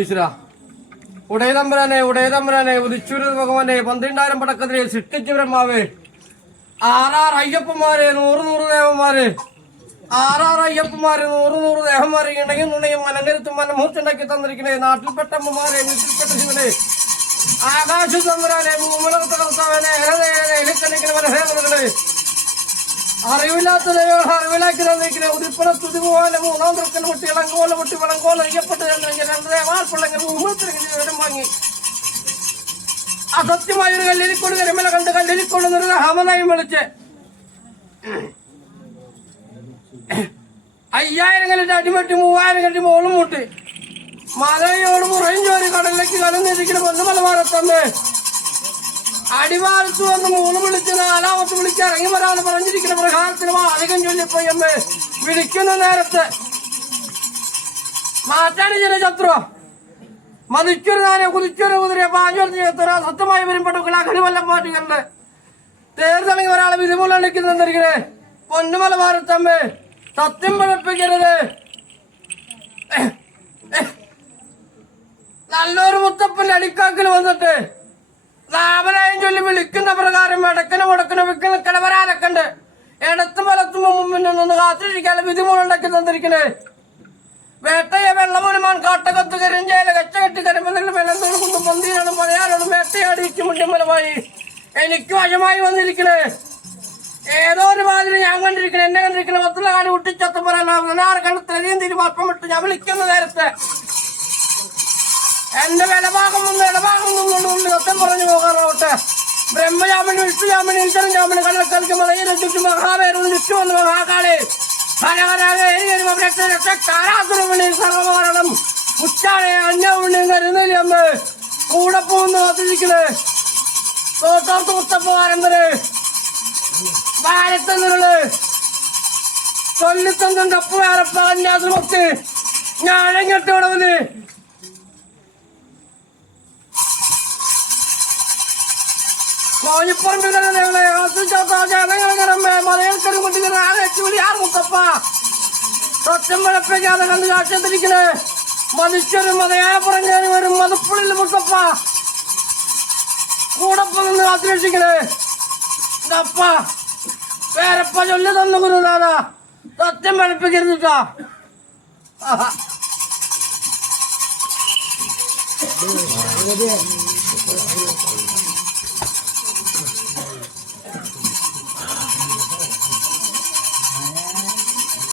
ഈശ്വര ഉടയതമ്പരാനെ ഉദിച്ചൂര് ഭഗവാനെ 12,000 പടക്കത്തിലെ സൃഷ്ടിച്ചു ബ്രഹ്മാവേ 6 അയ്യപ്പന്മാരെ 100 ദേവന്മാര് 6 അയ്യപ്പന്മാര് 100 ദേവന്മാര് ഇണയും നുണയും മനങ്കരുത്തും മനമൂർച്ചുണ്ടാക്കി തന്നിരിക്കണേ. നാട്ടിൽപ്പെട്ട അമ്മമാരെ വീട്ടിൽപ്പെട്ട ശിവനെ ആകാശ തമ്പരാനെ മൂമലകത്തെ കർത്താവനെ എലിക്കണിക്കണേ അറിവില്ലാത്ത ദൈവം അറിവിലാക്കി തന്നിരിക്കണേ. ഉദിപ്പണ സ്തുതി പോകാനെ 3-ാം തൃക്കൽ പൊട്ടി ഇളങ്കോല പൊട്ടി വിളങ്കോല അയ്യപ്പെട്ട് ദേവാർപ്പിള്ളെങ്കിൽ വിവരം വാങ്ങി അസത്യമായൊരു കല്ലിരിക്കൊണ്ട് കരിമല കണ്ട് കല്ലിരിക്കൊണ്ട് നിറഞ്ഞ ഹമനായും വിളിച്ച് 5000 കല്ലിട്ട് അടിമട്ടി 3000 കല്ലിട്ട് മോളും മുട്ടി മലയോട് മുറയും ചോരി കടലിലേക്ക് കലന്നിരിക്കുന്ന പൊന്നുമലമാരത്തമ്മേ അടിവാരത്ത് വന്ന് 3 വിളിച്ച് 4ാമത്തെ വിളിച്ച് ഇറങ്ങി വരാതെ പറഞ്ഞിരിക്കുന്ന പ്രകാരത്തിന് അധികം ചൊല്ലിപ്പോയമ്മേ വിളിക്കുന്ന നേരത്ത് മാറ്റാണ് ചില ശത്രു മതിച്ചൊരു നാനെ കുതിച്ചൊരു കുതിരെ പാഞ്ഞൊരു ചേർത്തരാ സത്യമായി വരുമ്പോഴൊക്കെ അകലുവല്ലം മാറ്റുകയുണ്ട് തേർന്നിറങ്ങി ഒരാളെ വിരുമുള്ളിക്ക് തന്നിരിക്കണേ. പൊന്നുമലമാരത്തമ്മേ സത്യം പഠിപ്പിക്കരുത്. നല്ലൊരു മുത്തപ്പന്റെ അടിക്കാക്കിൽ വന്നിട്ട് നാമനായും ചൊല്ലി വിളിക്കുന്ന പ്രകാരം മുടക്കന് വിൽക്കുന്ന കിടവരാലൊക്കെണ്ട് ഇടത്തും വലത്തും മുമ്പിൽ നിന്ന് കാത്തിരിക്കാതെ വിധിമുണ്ടാക്കി തന്നിരിക്കണേ. വേട്ടയെ വെള്ളമൂലമാൻ കാട്ടകത്ത് കരിഞ്ചേല കച്ചകെട്ടി കരിമ്പതിൽ വെള്ളം കുന്നും പൊന്തിയാണ് പറയാനാണ് വേട്ടയാടിച്ചു മുണ്ടിമലമായി എനിക്ക് വശമായി വന്നിരിക്കണേ. ഏതോ ഒരു മാതിരി ഞാൻ കണ്ടിരിക്കണേ എന്നെ കണ്ടിരിക്കണേ 10 കാടി കുട്ടിച്ചത്ത് പറയാനാറ് കണ്ടു തിരുമാപ്പം വിട്ട് ഞാൻ വിളിക്കുന്ന നേരത്തെ എന്റെ വിലഭാഗം ഇടഭാഗം നിന്നുകൊണ്ട് സത്യം പറഞ്ഞു പോകാറോട്ടെ. ബ്രഹ്മജാമിനി വിഷ്ണുജാമിനി ഈശ്വരൻ ജാമിനി കടൽക്കൽക്ക് മലയിൽ ചുറ്റും മഹാവേരോട് ചുറ്റും വന്ന് മഹാകാളെ സർവമാരണം ഉച്ചാളെ അഞ്ഞുണ്ണി കരുന്നല്ലമ്മ കൂടെ പോകുന്ന കാത്തിരിക്കണേ. തോട്ടോർത്ത് മുത്തപ്പമാരന്തര് വാരത്തന്നിരുള് ചൊല്ലിത്തന്നുണ്ട് അപ്പു വേറപ്പ കന്യാസുമൊക്കെ ഞാനെങ്ങോട്ടോടവന് കോഴിപ്പറമ്പിലെ മലയൽക്കറി മുട്ടിക്കുന്ന ആറ് മുത്തപ്പ സത്യം വെളുപ്പിക്കാതെ കണ്ട് കാക്ഷത്തിരിക്കണേ. മനുഷ്യരും മതയായ പറഞ്ഞേറി വരും മതുപ്പുള്ളിൽ മുത്തപ്പ കൂടപ്പം നിന്ന് കാത്തിരക്ഷിക്കണേ. ഇതപ്പ പേരപ്പ ചൊല്ലി തന്നു ഗുരുനാഥ സത്യം വെളുപ്പിക്കരുതിട്ടാ.